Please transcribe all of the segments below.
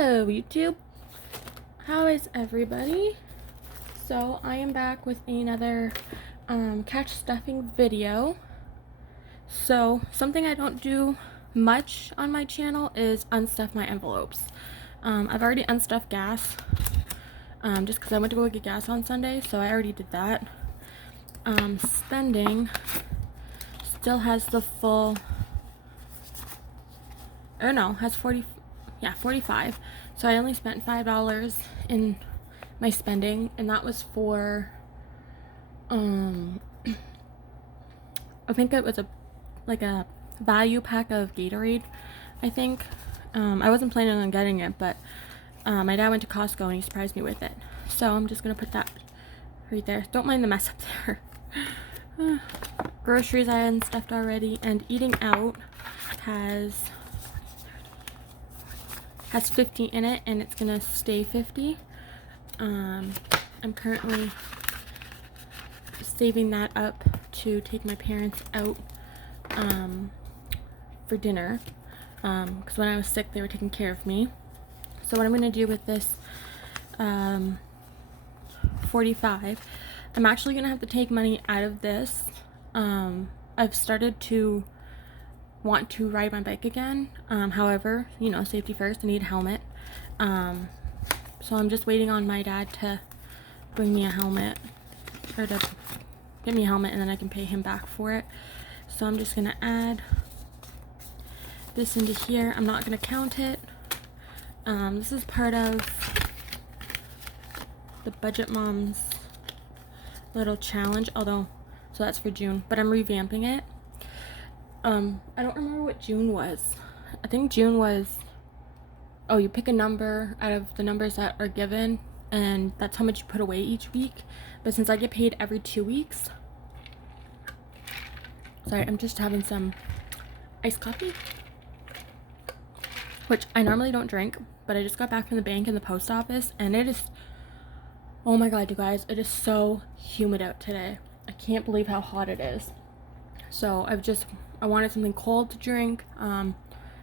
Hello YouTube, how is everybody? So I am back with another cash stuffing video. So something I don't do much on my channel is unstuff my envelopes. I've already unstuffed gas just because I went to go get gas on Sunday, so I already did that. Spending still has the full, or no, has 45. So I only spent $5 in my spending, and that was for I think it was a value pack of Gatorade, I think. I wasn't planning on getting it, but my dad went to Costco and he surprised me with it, so I'm just gonna put that right there. Don't mind the mess up there. Groceries I unstuffed already, and eating out has 50 in it, and it's gonna stay 50. I'm currently saving that up to take my parents out for dinner, because when I was sick they were taking care of me. So what I'm gonna do with this 45, I'm actually gonna have to take money out of this. I've started to want to ride my bike again, however, you know, safety first, I need a helmet. So I'm just waiting on my dad to bring me a helmet, or to get me a helmet, and then I can pay him back for it. So I'm just gonna add this into here. I'm not gonna count it. This is part of the Budget Moms little challenge, so that's for June, but I'm revamping it. I don't remember what June was. I think June was, you pick a number out of the numbers that are given, and that's how much you put away each week. But since I get paid every 2 weeks, sorry, I'm just having some iced coffee, which I normally don't drink, but I just got back from the bank and the post office, and it is, oh my god, you guys, it is so humid out today. I can't believe how hot it is. So I wanted something cold to drink.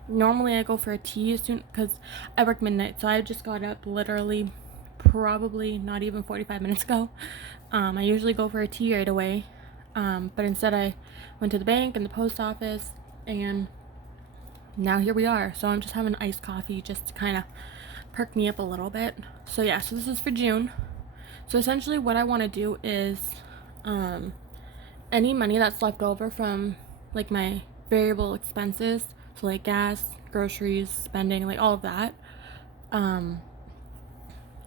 Normally I go for a tea as soon, because I work midnight, so I just got up literally probably not even 45 minutes ago. I usually go for a tea right away, but instead I went to the bank and the post office, and now here we are. So I'm just having iced coffee just to kind of perk me up a little bit. So yeah, so this is for June. So essentially what I want to do is any money that's left over from like my variable expenses, so like gas, groceries, spending, like all of that, I'm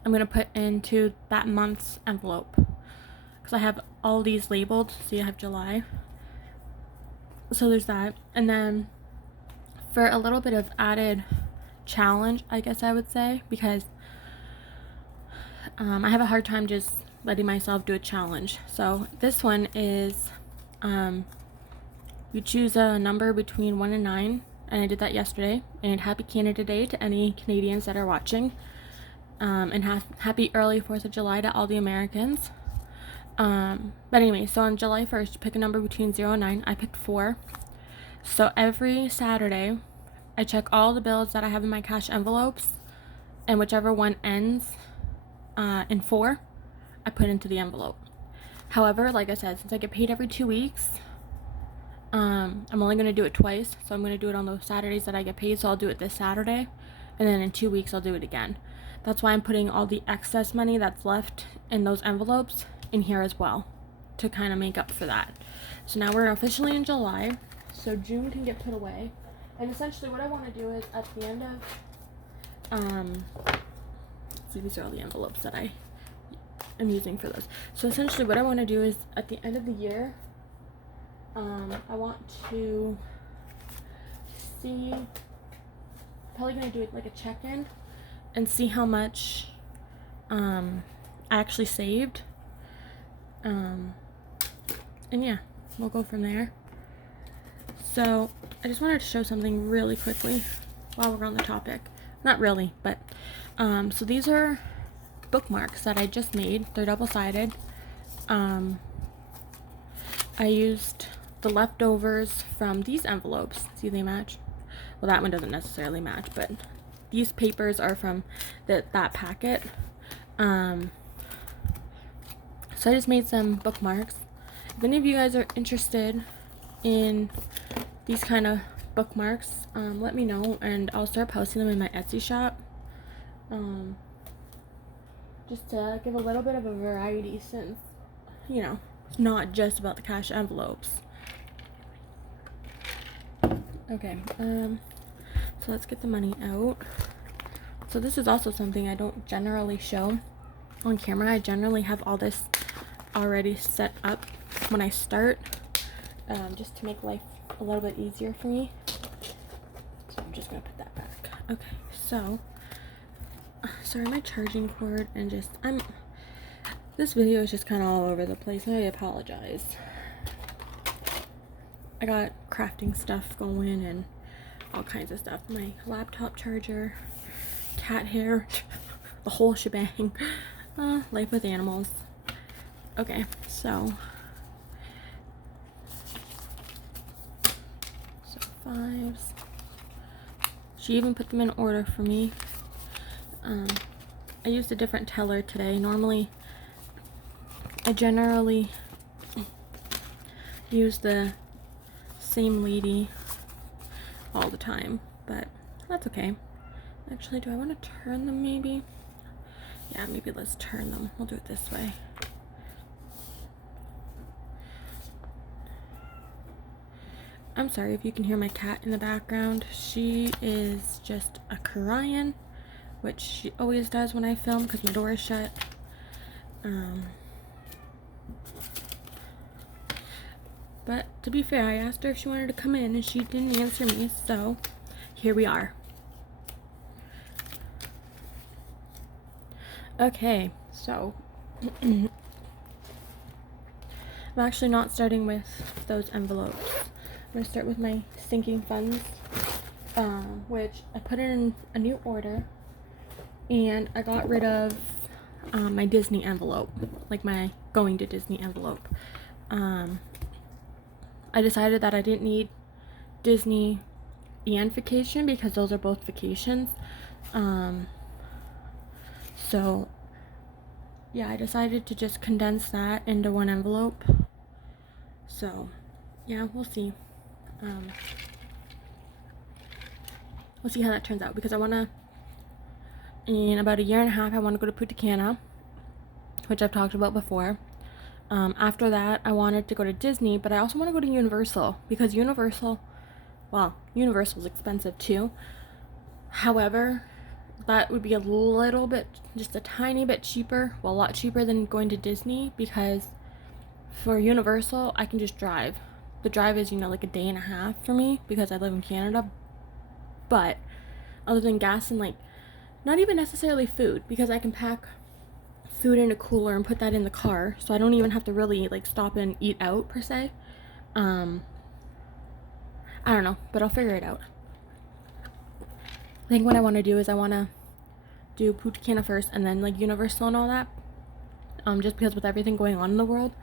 gonna put into that month's envelope, because I have all these labeled. See, I have July, so there's that. And then for a little bit of added challenge, I guess I would say, because I have a hard time just letting myself do a challenge. So this one is you choose a number between 1 and 9, and I did that yesterday. And happy Canada Day to any Canadians that are watching, and happy early 4th of July to all the Americans. But anyway, so on July 1st, you pick a number between 0 and 9. I picked 4. So every Saturday I check all the bills that I have in my cash envelopes, and whichever one ends in 4, I put into the envelope. However, like I said, since I get paid every 2 weeks, I'm only going to do it twice. So I'm going to do it on those Saturdays that I get paid. So I'll do it this Saturday, and then in 2 weeks I'll do it again. That's why I'm putting all the excess money that's left in those envelopes in here as well, to kind of make up for that. So now we're officially in July, so June can get put away. And essentially what I want to do is at the end of see, these are all the envelopes that I am using for those. So essentially what I want to do is at the end of the year, I want to see, probably going to do it like a check-in and see how much I actually saved. And yeah, we'll go from there. So I just wanted to show something really quickly while we're on the topic. Not really, but so these are bookmarks that I just made. They're double-sided. I used the leftovers from these envelopes. See, they match. Well, that one doesn't necessarily match, but these papers are from that packet. So I just made some bookmarks. If any of you guys are interested in these kind of bookmarks, let me know, and I'll start posting them in my Etsy shop. Just to give a little bit of a variety, since, you know, it's not just about the cash envelopes. Okay, so let's get the money out. So this is also something I don't generally show on camera. I generally have all this already set up when I start, just to make life a little bit easier for me. So I'm just gonna put that back. Okay, so sorry, my charging cord, and just this video is just kind of all over the place. I apologize. I got crafting stuff going and all kinds of stuff. My laptop charger, cat hair, the whole shebang. Life with animals. Okay, so fives. She even put them in order for me. I used a different teller today. Normally, I generally use the same lady all the time, but that's okay. Actually, do I want to turn them maybe? Yeah, maybe let's turn them. We'll do it this way. I'm sorry if you can hear my cat in the background. She is just a crying, which she always does when I film because my door is shut. But to be fair, I asked her if she wanted to come in and she didn't answer me, so here we are. Okay, so I'm actually not starting with those envelopes. I'm going to start with my sinking funds, which I put in a new order, and I got rid of my Disney envelope, like my going to Disney envelope. I decided that I didn't need Disney and vacation because those are both vacations. So yeah, I decided to just condense that into one envelope. So yeah, we'll see. We'll see how that turns out, because I want to, in about a year and a half, I want to go to Punta Cana, which I've talked about before. After that, I wanted to go to Disney, but I also want to go to Universal, because Universal's expensive too. However, that would be a little bit, just a tiny bit cheaper, well, a lot cheaper than going to Disney, because for Universal, I can just drive. The drive is, like a day and a half for me, because I live in Canada. But other than gas and, like, not even necessarily food, because I can pack food in a cooler and put that in the car, so I don't even have to really, like, stop and eat out per se. I don't know, but I'll figure it out. I think what I want to do is I want to do Punta Cana first, and then, like, Universal and all that. Just because with everything going on in the world,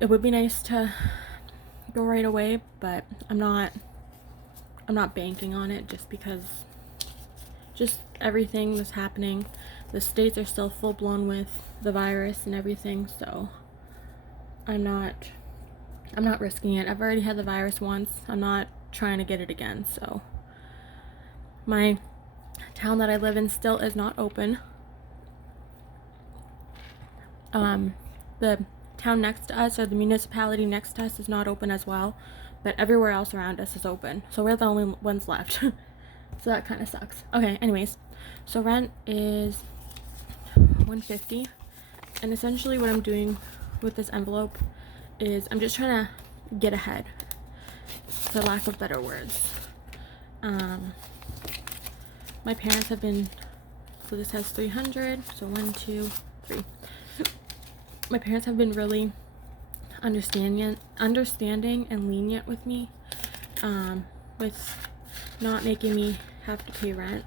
it would be nice to go right away, but I'm not banking on it, just because just everything that's happening. The states are still full blown with the virus and everything, so I'm not risking it. I've already had the virus once. I'm not trying to get it again. So my town that I live in still is not open. The town next to us, or the municipality next to us, is not open as well, but everywhere else around us is open, so we're the only ones left. So that kind of sucks. Okay, anyways, so rent is $150, and essentially what I'm doing with this envelope is I'm just trying to get ahead, for lack of better words. My parents have been, so this has 300, so 1, 2, 3. My parents have been really understanding and lenient with me, with not making me have to pay rent.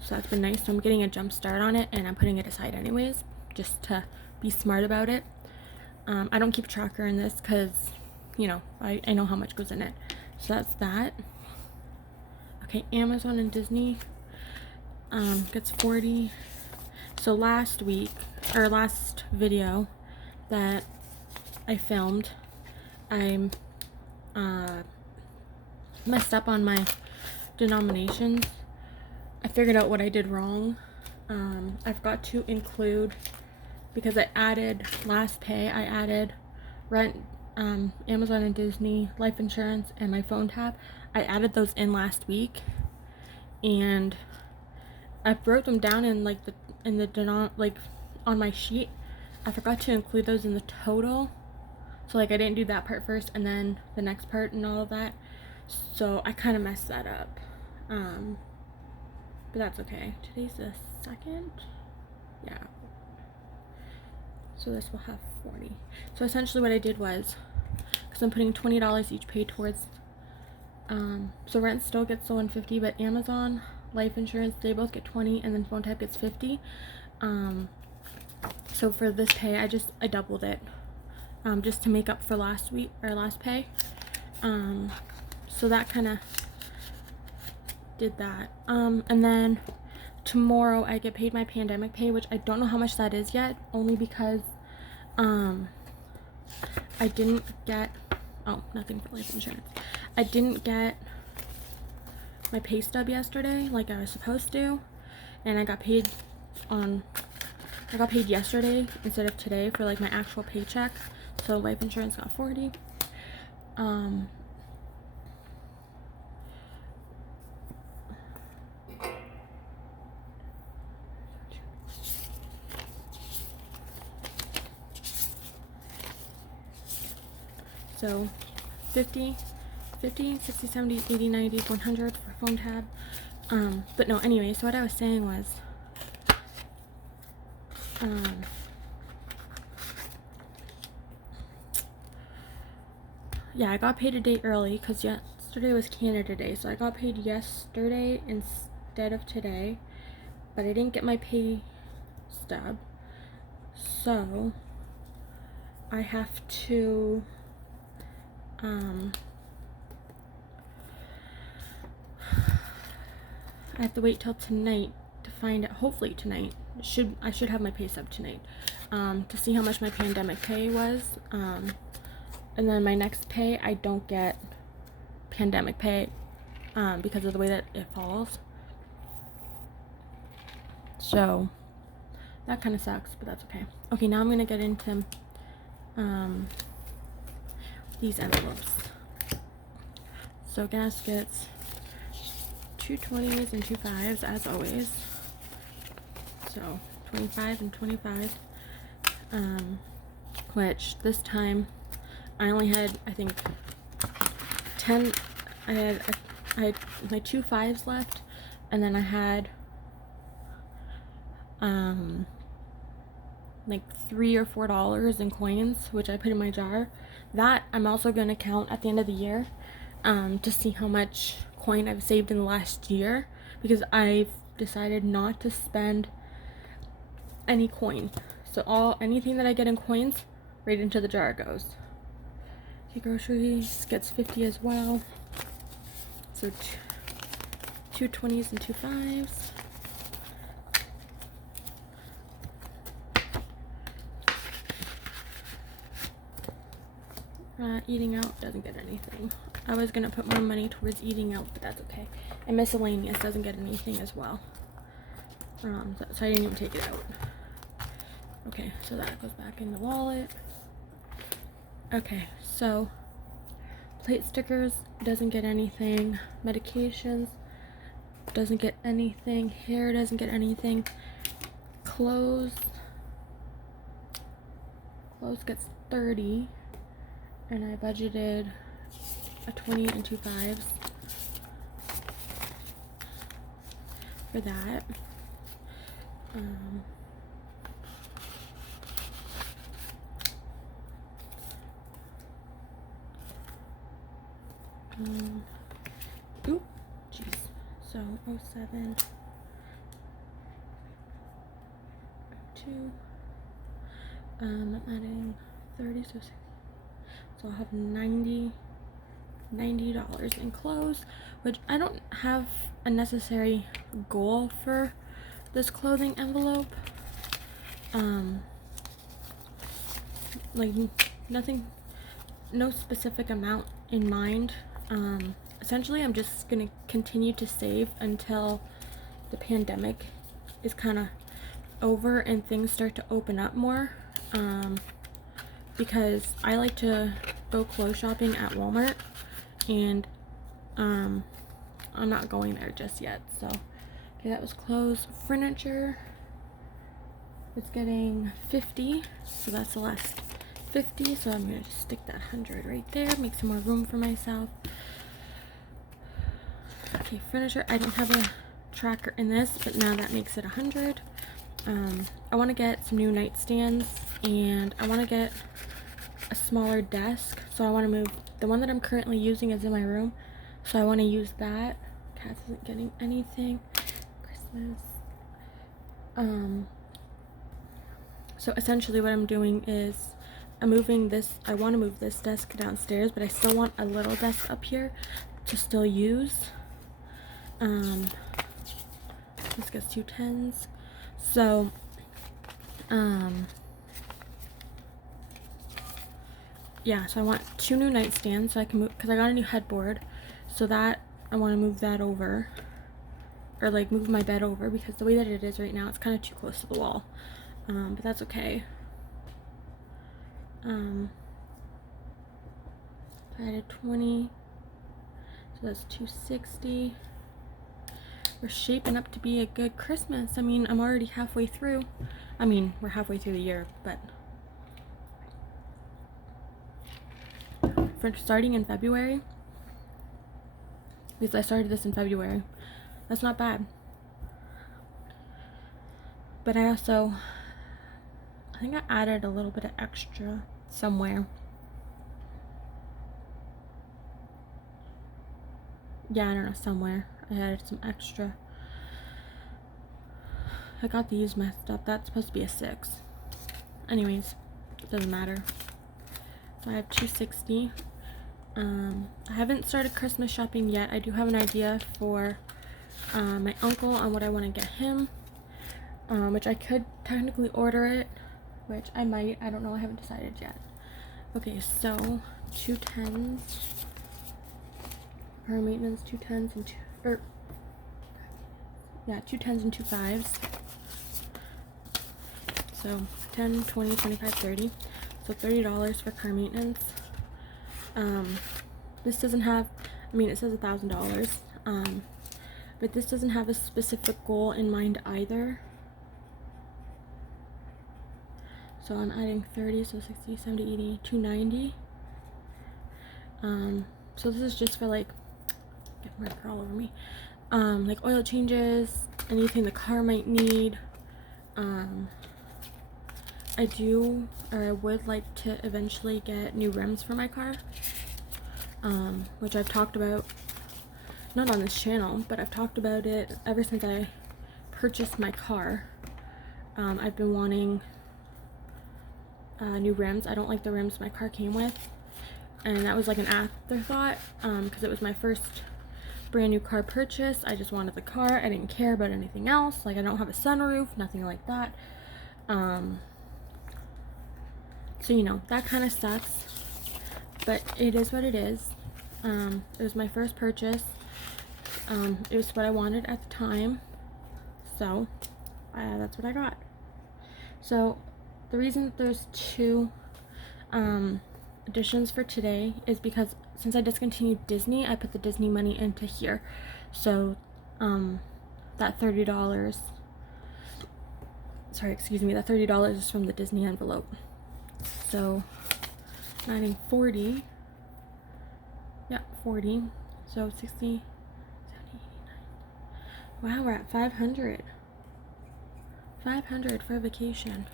So that's been nice. So I'm getting a jump start on it, and I'm putting it aside anyways, just to be smart about it. I don't keep tracker in this because, I know how much goes in it. So that's that. Okay, Amazon and Disney. gets 40. So last week, or last video that I filmed, I messed up on my denominations. I figured out what I did wrong. I forgot to include, because I added last pay, I added rent, Amazon and Disney, life insurance, and my phone tab. I added those in last week, and I wrote them down in like on my sheet. I forgot to include those in the total, so like I didn't do that part first and then the next part and all of that, so I kind of messed that up, but that's okay. Today's the 2nd, yeah, so this will have 40. So essentially what I did was, because I'm putting $20 each pay towards, so rent still gets the $150, but Amazon, life insurance, they both get 20, and then phone tab gets 50. So for this pay, I doubled it, just to make up for last pay. So that kind of did that. And then tomorrow I get paid my pandemic pay, which I don't know how much that is yet, only because I didn't get, oh, nothing for life insurance. I didn't get my pay stub yesterday like I was supposed to, and I got paid yesterday instead of today for like my actual paycheck. So life insurance got 40. So 50, 60, 70, 80, 90, 100 for phone tab. But no, anyway, so what I was saying was, yeah, I got paid a day early because yesterday was Canada Day, so I got paid yesterday instead of today, but I didn't get my pay stub, so I have to wait till tonight to find out. Hopefully tonight. I should have my pay stub tonight, to see how much my pandemic pay was. And then my next pay, I don't get pandemic pay, because of the way that it falls. So that kind of sucks, but that's okay. Okay, now I'm gonna get into these envelopes. So gas gets 2 20s and 2 5s as always. So 25 and 25. Which this time I only had, I think, 10. I had my 2 5s left, and then I had like $3 or $4 in coins, which I put in my jar. That I'm also going to count at the end of the year, to see how much coin I've saved in the last year, because I've decided not to spend any coin. So anything that I get in coins, right into the jar goes. Okay, groceries gets 50 as well. So 2 20s and 2 5s. Eating out doesn't get anything. I was gonna put more money towards eating out, but that's okay. And miscellaneous doesn't get anything as well. So I didn't even take it out. Okay, so that goes back in the wallet. Okay, so plate stickers doesn't get anything. Medications doesn't get anything. Hair doesn't get anything. Clothes gets 30. And I budgeted a 20 and 2 5s for that. Oop, jeez. So 07, 02. I'm adding 30, so 6. So I'll have $90 in clothes, which I don't have a necessary goal for this clothing envelope. Like nothing, no specific amount in mind. Essentially I'm just gonna continue to save until the pandemic is kind of over and things start to open up more, because I like to go clothes shopping at Walmart, and I'm not going there just yet. So okay, that was clothes. Furniture, it's getting 50, so that's the last 50, so I'm gonna just stick that 100 right there, make some more room for myself. Okay, furniture, I don't have a tracker in this, but now that makes it 100. I want to get some new nightstands, and I want to get a smaller desk, so I want to move the one that I'm currently using is in my room, so I want to use that. Cat isn't getting anything. Christmas. So essentially what I'm doing is I'm moving this, I want to move this desk downstairs, but I still want a little desk up here to still use. This gets 2 10s. So, yeah, so I want 2 new nightstands so I can move, because I got a new headboard, so that I want to move that over, or like move my bed over, because the way that it is right now, it's kind of too close to the wall, but that's okay. I added 20, so that's 260. We're shaping up to be a good Christmas. I mean, I'm already halfway through. I mean, we're halfway through the year, but for starting in February, because I started this in February, that's not bad. But I think I added a little bit of extra somewhere. Yeah, I don't know, somewhere. I added some extra. I got these messed up. That's supposed to be a 6. Anyways, it doesn't matter. So I have 260. I haven't started Christmas shopping yet. I do have an idea for my uncle on what I want to get him, which I could technically order it, which I might. I don't know. I haven't decided yet. Okay, so 2 10s. Her maintenance, 2 10s and 2 10s and 2 5s. So 10, 20, 25, 30. So $30 for car maintenance. This doesn't have, I mean, it says $1,000, but this doesn't have a specific goal in mind either. So I'm adding 30, so 60, 70, 80, 290. So this is just for like, get marker all over me. Like oil changes, anything the car might need. I would like to eventually get new rims for my car, which I've talked about, not on this channel, but I've talked about it ever since I purchased my car. I've been wanting new rims. I don't like the rims my car came with, and that was like an afterthought, because it was my first brand new car purchase. I just wanted the car. I didn't care about anything else. Like, I don't have a sunroof, nothing like that. So, you know, that kind of sucks, but it is what it is. It was my first purchase. It was what I wanted at the time, so that's what I got. So the reason that there's 2 additions for today is because since I discontinued Disney, I put the Disney money into here. So that $30, sorry, excuse me, that $30 is from the Disney envelope. So I'm adding 40. Yeah, 40. So 60, 70, 89. Wow, we're at 500. 500 for a vacation.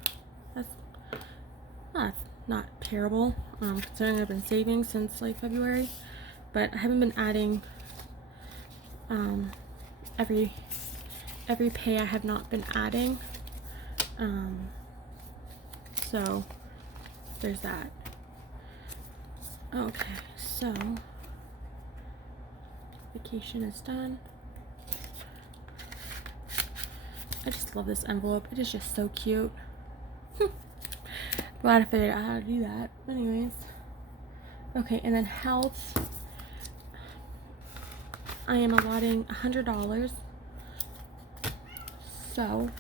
That's not terrible, considering I've been saving since like February, but I haven't been adding every pay. I have not been adding, so there's that. Okay, so vacation is done. I just love this envelope. It is just so cute. Glad I figured out how to do that. Anyways. Okay, and then health. I am allotting $100. So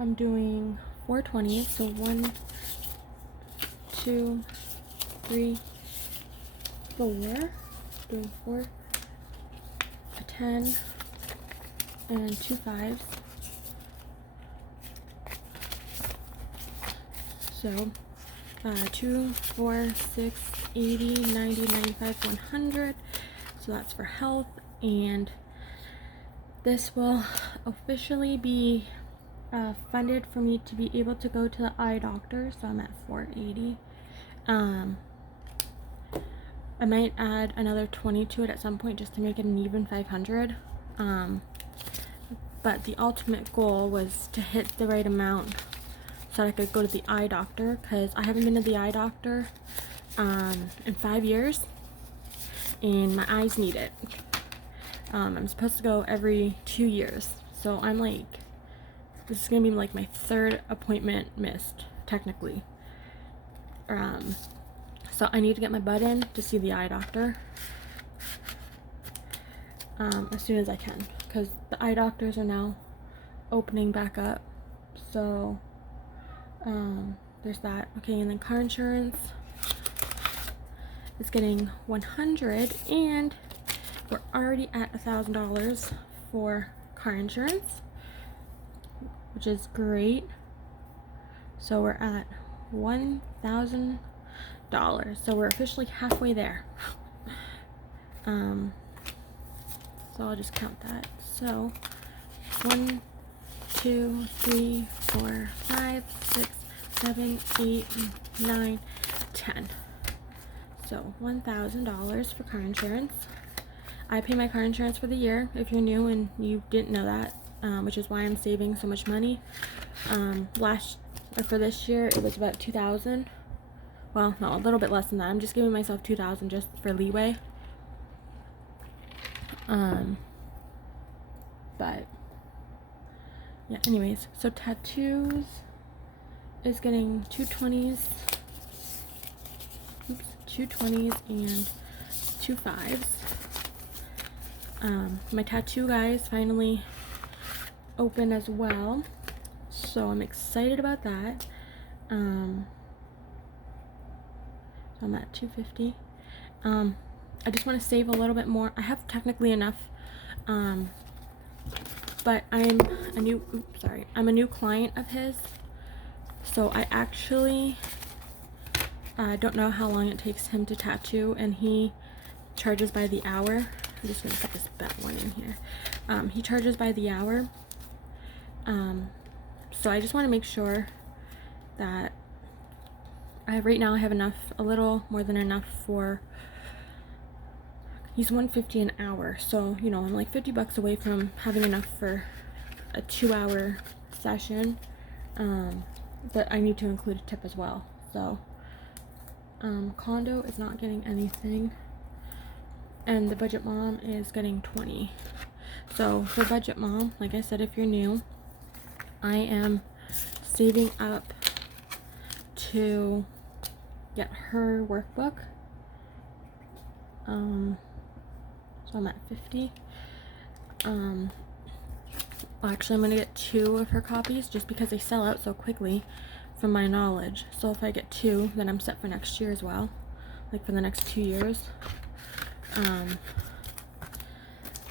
I'm doing 420s. So 1, 2, 3, 4. Doing 4, a 10, and 2 5s. So 2, 4, 6, 80, 90, 95, 100. So that's for health, and this will officially be funded for me to be able to go to the eye doctor. So I'm at 480. I might add another 20 to it at some point just to make it an even 500. But the ultimate goal was to hit the right amount so I could go to the eye doctor, because I haven't been to the eye doctor in 5 years, and my eyes need it. I'm supposed to go every 2 years, so I'm like, this is gonna be like my 3rd appointment missed, technically. So I need to get my butt in to see the eye doctor as soon as I can, because the eye doctors are now opening back up. So there's that. Okay, and then car insurance is getting 100, and we're already at $1,000 for car insurance, which is great. So we're at $1,000. So we're officially halfway there. So I'll just count that. So 1, 2, 3, 4, 5, 6, 7, 8, 9, 10. So $1,000 for car insurance. I pay my car insurance for the year, if you're new and you didn't know that, which is why I'm saving so much money. For this year, it was about $2,000. Well, no, a little bit less than that. I'm just giving myself $2,000 just for leeway. But yeah, anyways, so tattoos is getting 220s. Oops, 220s and 2 5s. My tattoo guy is finally open as well, so I'm excited about that. So I'm at 250. I just want to save a little bit more. I have technically enough, but I'm a new client of his, so I actually don't know how long it takes him to tattoo, and he charges by the hour. I'm just gonna put this back one in here. He charges by the hour, so I just want to make sure that right now I have enough, a little more than enough for. He's $150 an hour, so you know I'm like $50 away from having enough for a 2-hour session. But I need to include a tip as well. So condo is not getting anything, and the budget mom is getting 20. So for budget mom, like I said, if you're new, I am saving up to get her workbook. So I'm at 50. Actually, I'm gonna get 2 of her copies just because they sell out so quickly, from my knowledge. So if I get 2, then I'm set for next year as well, like for the next 2 years.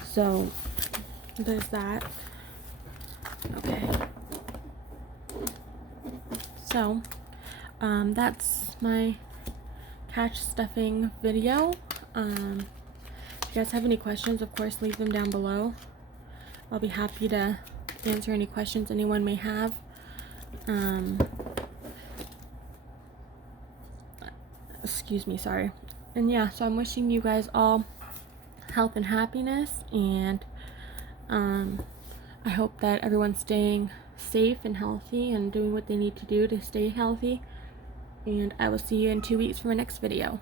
So there's that. Okay. So that's my cash stuffing video. If you guys have any questions, of course, leave them down below. I'll be happy to answer any questions anyone may have. Excuse me, sorry. And yeah, so I'm wishing you guys all health and happiness, and I hope that everyone's staying safe and healthy and doing what they need to do to stay healthy. And I will see you in 2 weeks for my next video.